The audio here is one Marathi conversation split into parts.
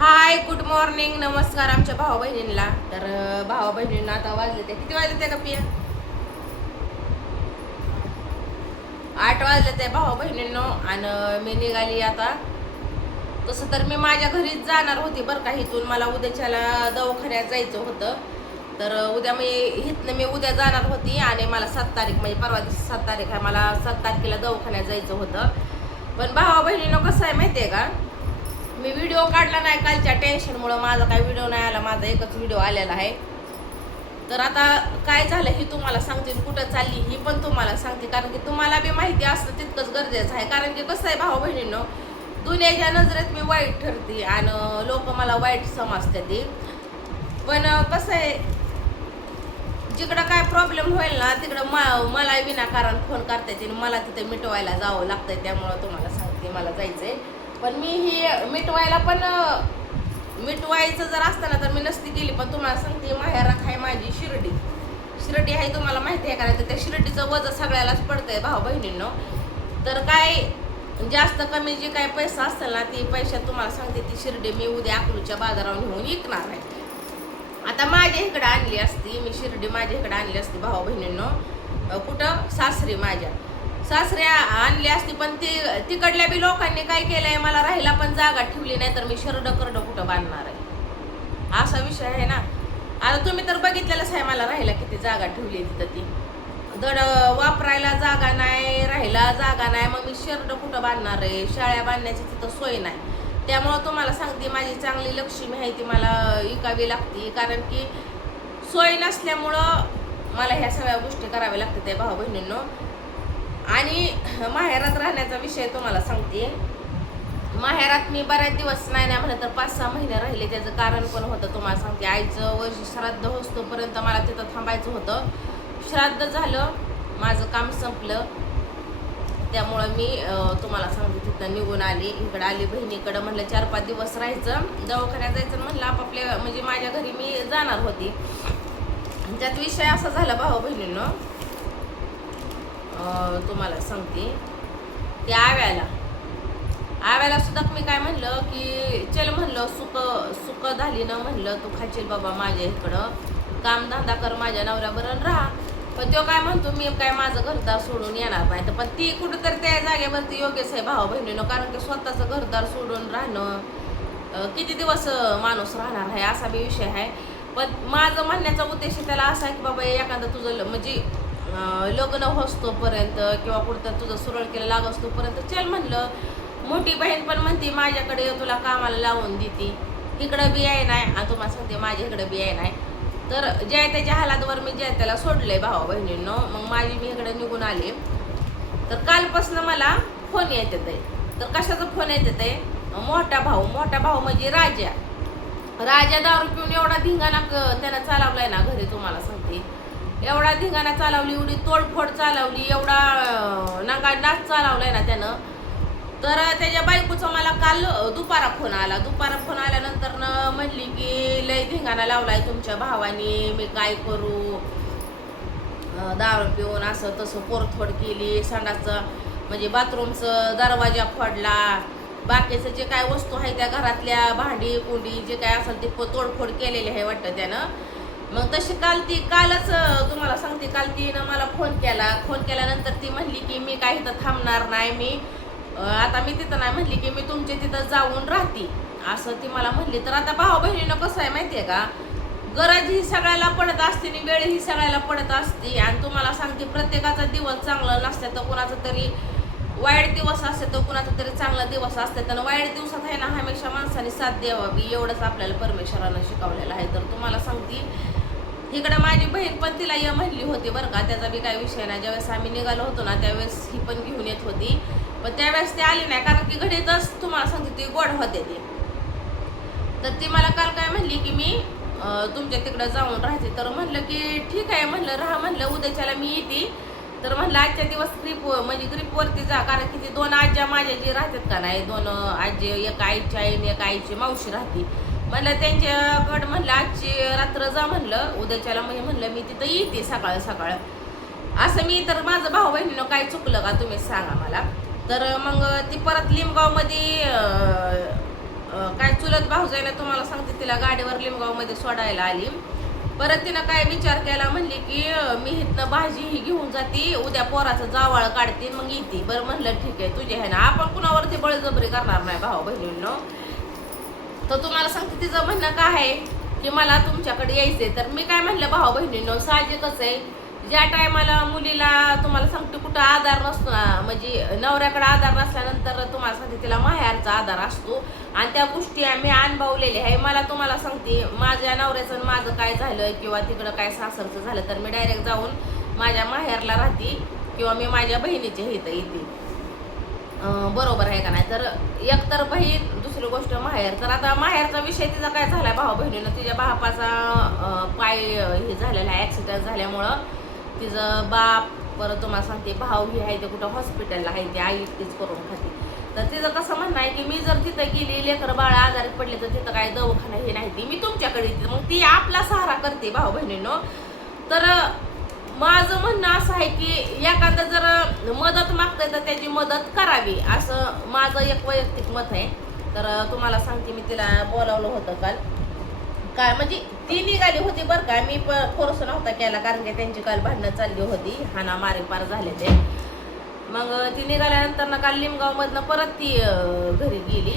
हाय गुड मॉर्निंग नमस्कार आमच्या भाऊ बहिणींना. तर भाऊ बहिणींना आता वाजले ते किती वाजले ते का पिया 8 वाजले ते भाऊ बहिणींनो. आणि मी निघाली आता. तसं तर मी माझ्या घरीच जाणार होती बरं का. इथून मला उद्याच्याला दवाखान्यात जायचं होतं. तर उद्या मी उद्या जाणार होती आणि मला 7 तारीख म्हणजे परवा दिवशी 7 तारीख आहे. मला 7 तारखेला दवाखान्यात जायचं होतं. पण भाऊ बहिणींनो कसं आहे माहिती आहे का, मी व्हिडिओ काढला नाही कालच्या टेन्शनमुळं. माझा काही व्हिडिओ नाही आला, माझा एकच व्हिडिओ आलेला आहे. तर आता काय झालं हे तुम्हाला सांगते, कुठं चालली ही पण तुम्हाला सांगते, कारण की तुम्हाला बी माहिती असतं तितकंच गरजेचं आहे. कारण की कसं आहे भाऊ बहिणींनो, दुनियाच्या नजरेत मी वाईट ठरते आणि लोक मला वाईट समजते ती. पण कसं आहे, जिकडं काय प्रॉब्लेम होईल ना तिकडं मला विनाकारण फोन करते आणि मला तिथे मिटवायला जावं लागतंय. त्यामुळं तुम्हाला सांगते मला जायचंय. पण मी ही मिटवायचं जर असतं ना तर मी नसती गेली. पण तुम्हाला सांगते माहेरात आहे माझी शिर्डी आहे. तुम्हाला माहिती आहे का नाही, तर त्या शिर्डीचं वजन सगळ्यालाच पडतंय भाऊ बहिणींनो. तर काय जास्त कमी जे काय पैसा असतील ना ती पैशात तुम्हाला सांगते ती शिर्डी मी उद्या अकलूच्या बाजारावर नेऊन विकणार आहे. आता माझ्या इकडे आणली असती मी शिर्डी, माझ्या इकडे आणली असती भाऊ बहिणींनो. कुठं सासरी माझ्या सासऱ्या आणली असती. पण तिकडल्या बी लोकांनी काय केलंय, मला राहायला पण जागा ठेवली नाही. तर मी करडं कुठं बांधणार आहे, असा विषय आहे ना. आता तुम्ही तर बघितलेलंच आहे मला राहायला किती जागा ठेवली तिथं. ती दड वापरायला जागा नाही, राहायला जागा नाही. मग मी करडं कुठं बांधणार आहे, शाळ्या बांधण्याची तिथं सोय नाही. त्यामुळं तुम्हाला सांगते माझी चांगली लक्ष्मी आहे ती मला विकावी लागते. कारण की सोय नसल्यामुळं मला ह्या सगळ्या गोष्टी कराव्या लागतात त्या भाऊ बहिणींनो. आणि माहेरात राहण्याचा विषय तुम्हाला सांगते. माहेरात मी बऱ्याच दिवस नाही म्हणत तर 5-6 महिने राहिले. त्याचं कारण पण होतं तुम्हाला सांगते. आईचं वर्ष श्राद्ध होतोपर्यंत मला तिथं थांबायचं होतं. श्राद्ध झालं, माझं काम संपलं, त्यामुळं मी तुम्हाला सांगते तिथं निघून आली. इकडं आली बहिणीकडं. म्हणलं 4-5 दिवस राहायचं, दवाखान्यात जायचं. म्हणलं आपापल्या म्हणजे माझ्या घरी मी जाणार होती. त्यात विषय असा झाला भाऊ बहिणींनो, तुम्हाला सांगते. ते आव्याला सुद्धा मी काय म्हणलं की चल म्हणलं सुख झाली ना म्हणलं, तू खाशील बाबा माझ्या इकडं, कामधंदा कर माझ्या नवऱ्याबरोबर राहा. पण तो काय म्हणतो मी काय माझं घरदार सोडून येणार नाही. तर पण ती कुठंतरी त्या जागेवरती योग्यच आहे भाऊ बहिणीनं. कारण की स्वतःचं घरदार सोडून राहणं किती दिवस माणूस राहणार आहे, असा बी विषय आहे. पण माझं म्हणण्याचा उद्देश त्याला असा आहे की बाबा एखादं तुझं म्हणजे लग्न होतोपर्यंत किंवा कुठं तुझं सुरळ केलं लागत तोपर्यंत चल म्हणलं. मोठी बहीण पण म्हणते माझ्याकडे तुला कामाला लावून देते, इकडं बी आहे नाही. आणि तुम्हाला सांगते माझ्या इकडं बी आहे नाही. तर जय त्याच्या हालातवर मी जय त्याला सोडलंय भाऊ बहिणींनो. मग माझी मी इकडे निघून आले. तर कालपासून मला फोन येत आहे. तर कशाचा फोन येत आहे, मोठा भाऊ म्हणजे राजा दारू पिऊन एवढा धिंगाणा त्यानं चालवलाय ना घरी. तुम्हाला सांगते एवढा धिंगाणा चालवली, एवढी तोडफोड चालवली, एवढा नाच चालवलाय ना त्यानं. तर त्याच्या बायकोचा मला काल दुपारा फोन आल्यानंतर म्हणली की लय धिंगाणा लावलाय तुमच्या भावानी, मी काय करू, दारू पिऊन असं तसं पोरथोड केली, संडासचं म्हणजे बाथरूमचं दरवाजा फोडला, बाकीचं जे काय वस्तू आहे त्या घरातल्या भांडी कुंडी जे काय असेल ते तोडफोड केलेली आहे वाटतं त्यानं. मग तशी कालच तुम्हाला सांगते, काल तिनं मला फोन केल्यानंतर ती म्हणली की मी काही इथं थांबणार नाही, मी आता मी तिथं नाही म्हणली की मी तुमच्या तिथं जाऊन राहते असं ती मला म्हणली. तर आता भाऊ बहिणीनं कसं आहे माहिती आहे का, गरज ही सगळ्याला पडत असते आणि वेळ ही सगळ्याला पडत असते. आणि तुम्हाला सांगते प्रत्येकाचा दिवस चांगला नसते तर कुणाचा तरी वाईट दिवस असते, तर कुणाचा तरी चांगला दिवस असते. तर वाईट दिवसात आहे ना हमेशा माणसाने साथ द्यावी, एवढंच आपल्याला परमेश्वरानं शिकवलेलं आहे. तर तुम्हाला सांगते इकडं माझी बहीण पण तिला ये म्हणली होती बरं का, त्याचा बी काही विषय नाही. ज्यावेळेस आम्ही निघालो होतो ना त्यावेळेस ही पण घेऊन येत होती. पण त्यावेळेस ती आली नाही, कारण की घडीतच तुम्हाला सांगते ती गोड होते ती. तर ती मला काल काय म्हणली की मी तुमच्या तिकडं जाऊन राहते. तर म्हणलं की ठीक आहे म्हणलं, राहा म्हणलं, उद्याच्याला मी येते. तर म्हणलं आजच्या दिवस ग्रीपवरती जा, कारण की ती 2 आज्या माझ्या जे राहतात का नाही, 2 आजी, एक आईची आई आणि एक आईची मावशी राहते. म्हणलं त्यांच्याकडं म्हणलं आजची रात्र जा म्हणलं, उद्याच्याला म्हणलं मी तिथं येते सकाळ असं. मी तर माझं भाऊ बहिणीनं काय चुकलं का तुम्ही सांगा मला. तर मग ती परत लिमगावमध्ये काय चुलत चुलत भाऊजाईला तुम्हाला सांगते तिला गाडीवर लिमगावमध्ये सोडायला आली. परत तिनं काय विचार केला, म्हणली की मी इथनं भाजी ही घेऊन जाते, उद्या पोराचं जावाळ काढते मग येते. बरं म्हणलं ठीक आहे तुझे आहे ना, आपण कुणावरती बळजबरी करणार नाही भाऊ बहिणींनो. तर तुम्हाला सांगते तिचं म्हणणं काय आहे की मला तुमच्याकडे यायचंय. तर मी काय म्हणलं भाऊ बहिणींनो, साहजिकच आहे ज्या टायमाला मुलीला तुम्हाला सांगते कुठं आधार नसतो ना, म्हणजे नवऱ्याकडे आधार नसल्यानंतर तुम्हाला सांगते तिला माहेरचा आधार असतो. आणि त्या गोष्टी आम्ही अनुभवलेल्या आहे. मला तुम्हाला सांगते माझ्या नवऱ्याचं माझं काय झालं किंवा तिकडं काय सासरचं झालं तर मी डायरेक्ट जाऊन माझ्या माहेरला राहते किंवा मी माझ्या बहिणीच्या इथं येते. बरोबर आहे का नाही. तर एक तर बहीण, दुसरी गोष्ट माहेर. तर आता माहेरचा विषय तिचा काय झालाय भाऊ बहिणीनं, तिच्या बापाचा पाय हे झालेला आहे ॲक्सिडेंट झाल्यामुळं. तिचं बाप, परत तुम्हाला सांगते भाऊ ही आहे ते कुठं हॉस्पिटलला आहे, ते आई तीच करून खाते. तर तिचं कसं म्हणणं आहे की मी जर तिथं गेली, लेकर बाळ आजारी पडले तर तिथं काय दवाखाना हे नाही, ती मी तुमच्याकडे येते. मग ती आपला सहारा करते भाऊ बहिणींनो. तर माझं म्हणणं असं आहे की एखादं जर मदत मागतंय तर त्याची मदत करावी, असं माझं एक वैयक्तिक मत आहे. तर तुम्हाला सांगते मी तिला बोलावलं होतं काल. काय म्हणजे ती निघाली होती बरं का, मी फोर्स नव्हता केला कारण की त्यांची काल भांडणं चालली होती, हाना मारे पार झाले ते. मग ती निघाल्यानंतर ना काल लिमगावमधनं परत ती घरी गेली.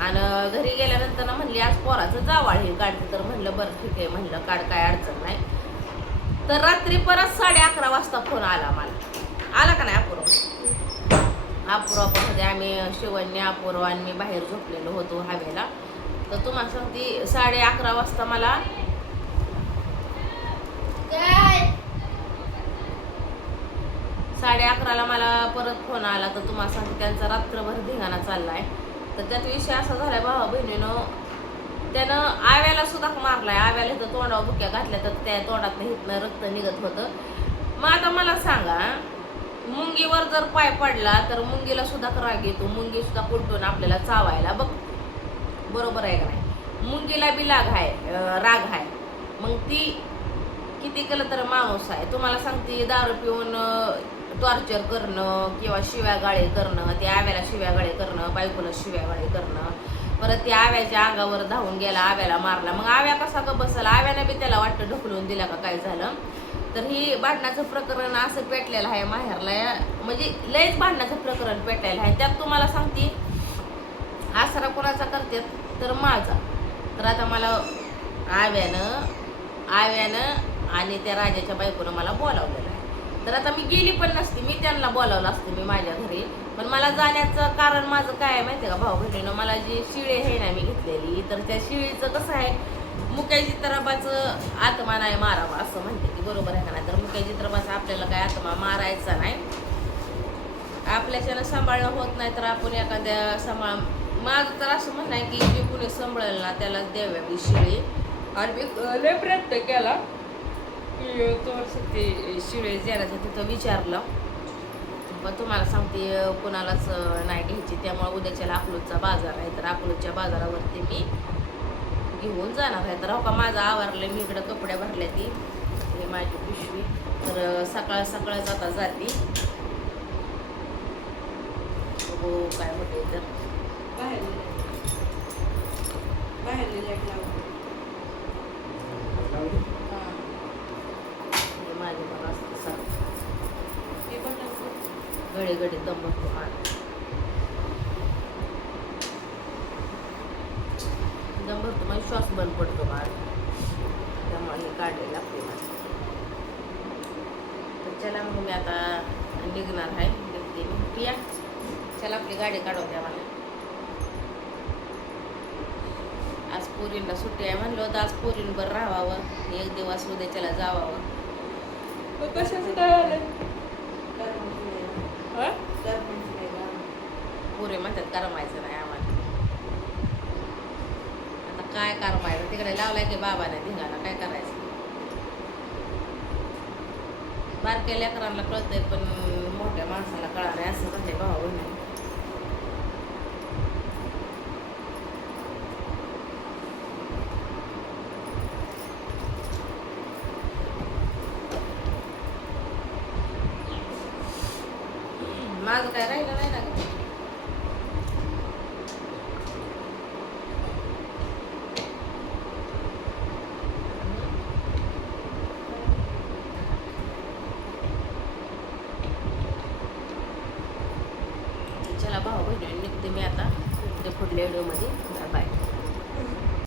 आणि घरी गेल्यानंतर ना म्हणली आज पोराचं जावाळ हे काढते. तर म्हणलं बरं ठीक आहे, म्हणलं काढ, काय अडचण नाही. तर रात्री परत 11:30 वाजता फोन आला मला. आला का नाही अपूर्वा पण होते, आम्ही शिवण्य अपूर्वा आणि मी बाहेर झोपलेलो होतो हवेला. तर तुम्हाला सांगते 11:30 वाजता मला 11:30ला मला परत फोन आला. तर तुम्हाला सांगते त्यांचा रात्रभर धिंगाणा चाललाय. तर त्यात विषय असा झालाय भावा बहिणीनं, त्यानं आव्याला सुद्धा मारलाय. आव्याला इथं तोंडावर बुक्या घातल्या तर त्या तोंडात इथनं रक्त निघत होतं. मग आता मला सांगा, मुंगीवर जर पाय पडला तर मुंगीला सुद्धा राग येतो, मुंगी सुद्धा कुलटून आपल्याला चावायला बघ. बरोबर आहे का नाही. मुंगीला बी राग आहे. मग ती किती केलं तर माणूस आहे. तुम्हाला सांगते दारू पिऊन टॉर्चर करणं किंवा शिव्यागाळे करणं, ते आव्याला शिव्यागाळे करणं, बायकोला शिव्यागाळे करणं. परत त्या आव्याच्या अंगावर धावून गेला, आव्याला मारला. मग आव्या कसा का बसला, आव्याने बी त्याला वाटतं ढकलून दिला का काय झालं. तर ही भांडणाचं प्रकरण असं पेटलेलं आहे माहेरला, म्हणजे लयच भांडणाचं प्रकरण पेटायला आहे. त्यात तुम्हाला सांगते आसरा कोणाचा करतात तर माझा. तर आता मला आव्यानं आणि त्या राजाच्या बायकोनं मला बोलावलेलं आहे. तर आता मी गेली पण नसती, मी त्यांना बोलावलं असतं मी माझ्या घरी. पण मला जाण्याचं कारण माझं काय आहे माहिती आहे का भाऊ बहिणीनं, मला जी शिळे आहे ना मी घेतलेली, तर त्या शिळीचं कसं आहे, मुक्याची तरबाचं आत्मा नाही मारावा असं म्हणते की, बरोबर आहे का नाही. तर मुक्याची तरबाचा आपल्याला काय आत्मा मारायचा नाही, आपल्याच्यानं सांभाळणं होत नाही तर आपण एखाद्या माझं तर असं म्हणणं आहे की जे कुणी सांभाळेल ना त्यालाच द्यावी शिळे. आणि मी लय प्रयत्न केला की ते शिळे द्यायचं तिथं विचारलं, पण तुम्हाला सांगते कोणालाच नाही घ्यायची. त्यामुळे उद्याच्याला अकलूजचा बाजार आहे, तर अकलूजच्या बाजारावरती मी घेऊन जाणार आहे. तर हो का माझं आवरलं, मी इकडं कपडे भरले ती, हे माझी पिशवी. तर सकाळच आता जाते. हो काय होते तर माझे मला असतं सांग घडी दम भरतो माझा श्वास बंद पडतो माझा, त्यामुळे हे काढले लागते माझं. तर चला मग मी आता निघणार आहे, निघते मी. पिया चला आपली गाडी काढून द्या मला. आज पोरींना सुट्टी आहे म्हणलं होतं, आज पोरींवर राहावं, एक दिवस उद्याच्याला जावावं. कशाचं काय आलं पोरी म्हणतात करमायचं नाही आम्हाला. आता काय करमायचं, तिकडे लावलाय की बाबाने धिंगाणा, काय करायचं. बारक्या लेकरांना कळतंय पण मोठ्या माणसाला कळणार आहे, असं म्हणजे भाऊ नाही. माझं काय राहिलं नाही ना. चला भाऊ बहिणी निघते मी आता, ते पुढल्या व्हिडिओमध्ये. बाय.